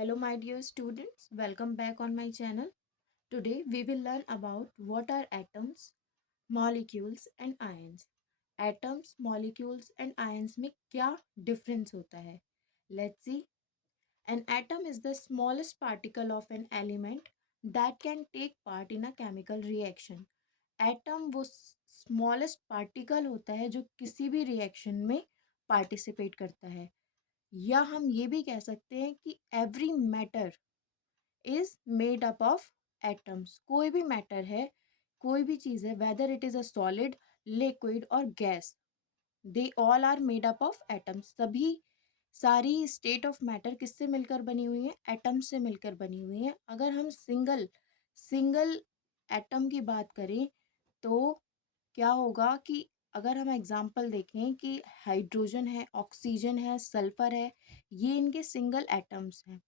Hello, my dear students. Welcome back on my channel. Today, we will learn about what are atoms, molecules, and ions. Atoms, molecules, and ions में क्या difference होता है? Let's see. An atom is the smallest particle of an element that can take part in a chemical reaction. Atom वो smallest particle होता है जो किसी भी reaction में participate करता है. या हम ये भी कह सकते हैं कि every matter is made up of atoms. कोई भी मैटर है, कोई भी चीज़ है, whether it is a solid, liquid और gas, they all are made up of atoms. सभी सारी स्टेट ऑफ मैटर किससे मिलकर बनी हुई है? एटम्स से मिलकर बनी हुई है. अगर हम सिंगल सिंगल एटम की बात करें तो क्या होगा कि अगर हम एग्जांपल देखें कि हाइड्रोजन है, ऑक्सीजन है, सल्फर है, ये इनके सिंगल एटम्स हैं.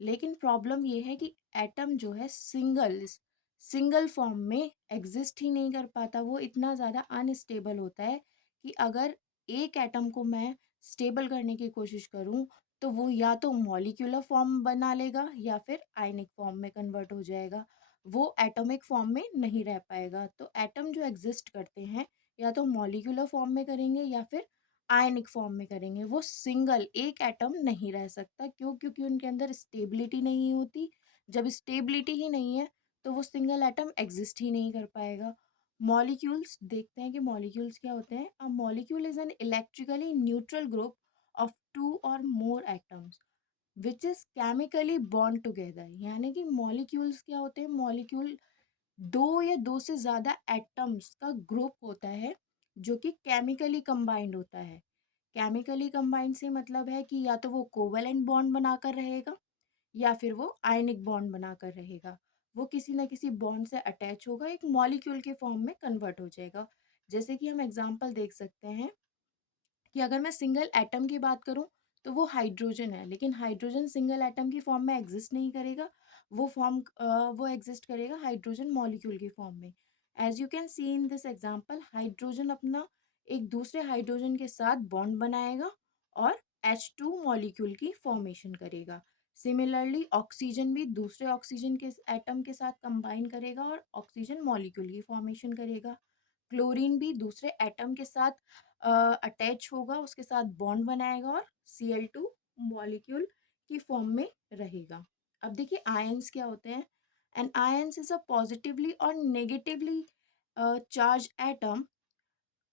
लेकिन प्रॉब्लम ये है कि एटम जो है सिंगल फॉर्म में एग्जिस्ट ही नहीं कर पाता. वो इतना ज़्यादा अनस्टेबल होता है कि अगर एक एटम को मैं स्टेबल करने की कोशिश करूं तो वो या तो मॉलिक्यूलर फॉर्म बना लेगा या फिर आयनिक फॉर्म में कन्वर्ट हो जाएगा. वो एटॉमिक फॉर्म में नहीं रह पाएगा. तो एटम जो एग्जिस्ट करते हैं या तो मॉलिक्यूलर फॉर्म में करेंगे या फिर आयनिक फॉर्म में करेंगे. वो सिंगल एक एटम नहीं रह सकता. क्यों? क्योंकि उनके अंदर स्टेबिलिटी नहीं होती. जब स्टेबिलिटी ही नहीं है तो वो सिंगल एटम एग्जिस्ट ही नहीं कर पाएगा. मॉलिक्यूल्स देखते हैं कि मॉलिक्यूल्स क्या होते हैं. A molecule is an electrically neutral group of two और more atoms which is chemically bond together. यानी कि मॉलिक्यूल्स क्या होते हैं? मॉलिक्यूल दो या दो से ज़्यादा एटम्स का ग्रुप होता है जो कि केमिकली कंबाइंड होता है. केमिकली कंबाइंड से मतलब है कि या तो वो कोवेलेंट बॉन्ड बनाकर रहेगा या फिर वो आयनिक बॉन्ड बनाकर रहेगा. वो किसी ना किसी बॉन्ड से अटैच होगा, एक मॉलिक्यूल के फॉर्म में कन्वर्ट हो जाएगा. जैसे कि हम एग्जांपल देख सकते हैं कि अगर मैं सिंगल एटम की बात करूं तो वो हाइड्रोजन है. लेकिन हाइड्रोजन सिंगल एटम की फॉर्म में एग्जिस्ट नहीं करेगा. वो एग्जिस्ट करेगा हाइड्रोजन मॉलिक्यूल की फॉर्म में. As you can see in this example, hydrogen अपना एक दूसरे हाइड्रोजन के साथ बॉन्ड बनाएगा और H2 मॉलिक्यूल की फॉर्मेशन करेगा. सिमिलरली ऑक्सीजन भी दूसरे ऑक्सीजन के एटम के साथ कंबाइन करेगा और ऑक्सीजन मॉलिक्यूल की फॉर्मेशन करेगा. क्लोरीन भी दूसरे एटम के साथ अटैच होगा, उसके साथ बॉन्ड बनाएगा और Cl2 मॉलिक्यूल की फॉर्म में रहेगा. अब देखिए आयंस क्या होते हैं. An ions is a positively और नेगेटिवली चार्ज एटम.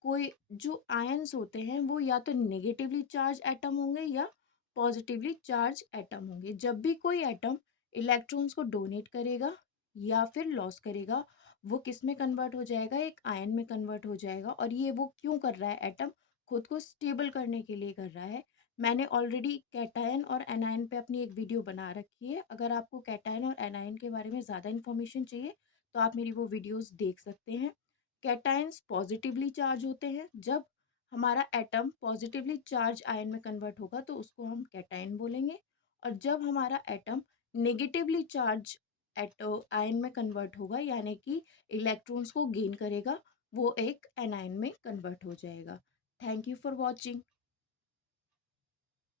कोई जो आयंस होते हैं वो या तो नेगेटिवली चार्ज एटम होंगे या पॉजिटिवली चार्ज एटम होंगे. जब भी कोई एटम इलेक्ट्रॉन्स को डोनेट करेगा या फिर लॉस करेगा, वो किस में कन्वर्ट हो जाएगा? एक आयन में कन्वर्ट हो जाएगा. और ये वो क्यों कर रहा है? एटम खुद को स्टेबल करने के लिए कर रहा है. मैंने ऑलरेडी कैटायन और एनायन पे अपनी एक वीडियो बना रखी है. अगर आपको कैटायन और एनायन के बारे में ज़्यादा इन्फॉर्मेशन चाहिए तो आप मेरी वो वीडियोस देख सकते हैं. कैटायंस पॉजिटिवली चार्ज होते हैं. जब हमारा एटम पॉजिटिवली चार्ज आयन में कन्वर्ट होगा तो उसको हम कैटायन बोलेंगे. और जब हमारा एटम नेगेटिवली चार्ज एटो आयन में कन्वर्ट होगा यानी कि इलेक्ट्रॉन्स को गेन करेगा, वो एक एनायन में कन्वर्ट हो जाएगा. Thank you for watching.